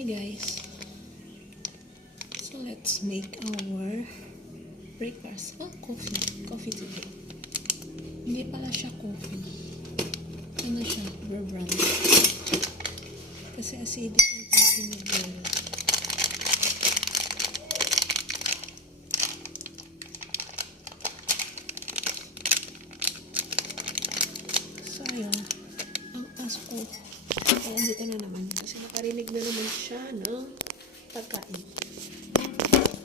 Hi guys, so let's make our breakfast. Coffee today. Hindi pala siya coffee. Ano siya? Beer brand. Kasi acidic ang coffee ni girl. So ayun, ang aso ko. Kaya dito na naman kasi nakarinig na naman siya ng pagkain.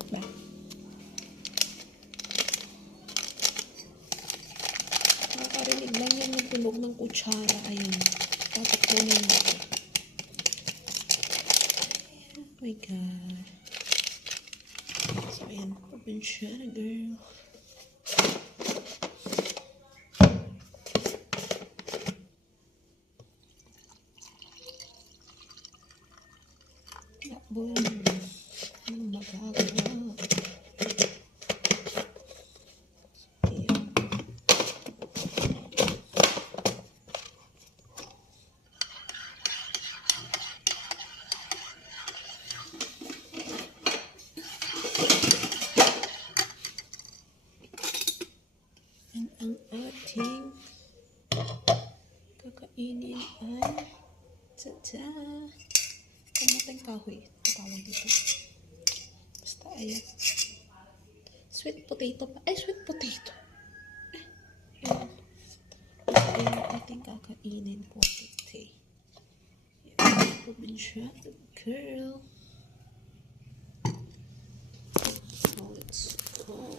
Ba? Nakarinig lang yan ng tunog ng kutsara. Ayun. Tatakbo na yun ako. Oh my God. So ayan. Open siya na girl. Boom. Ang magagawa. Ayan. And ang ating kakainin ay tada! Kamatang kahoy. Tawag dito. Basta ayan. Sweet potato pa. Ay, sweet potato. Ayan. Ayan ang ating kakainin po today. Ayan. Probinsya. Girl. So, let's go.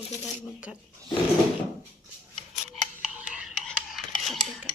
Huwag na tayo mag-cut. Teka.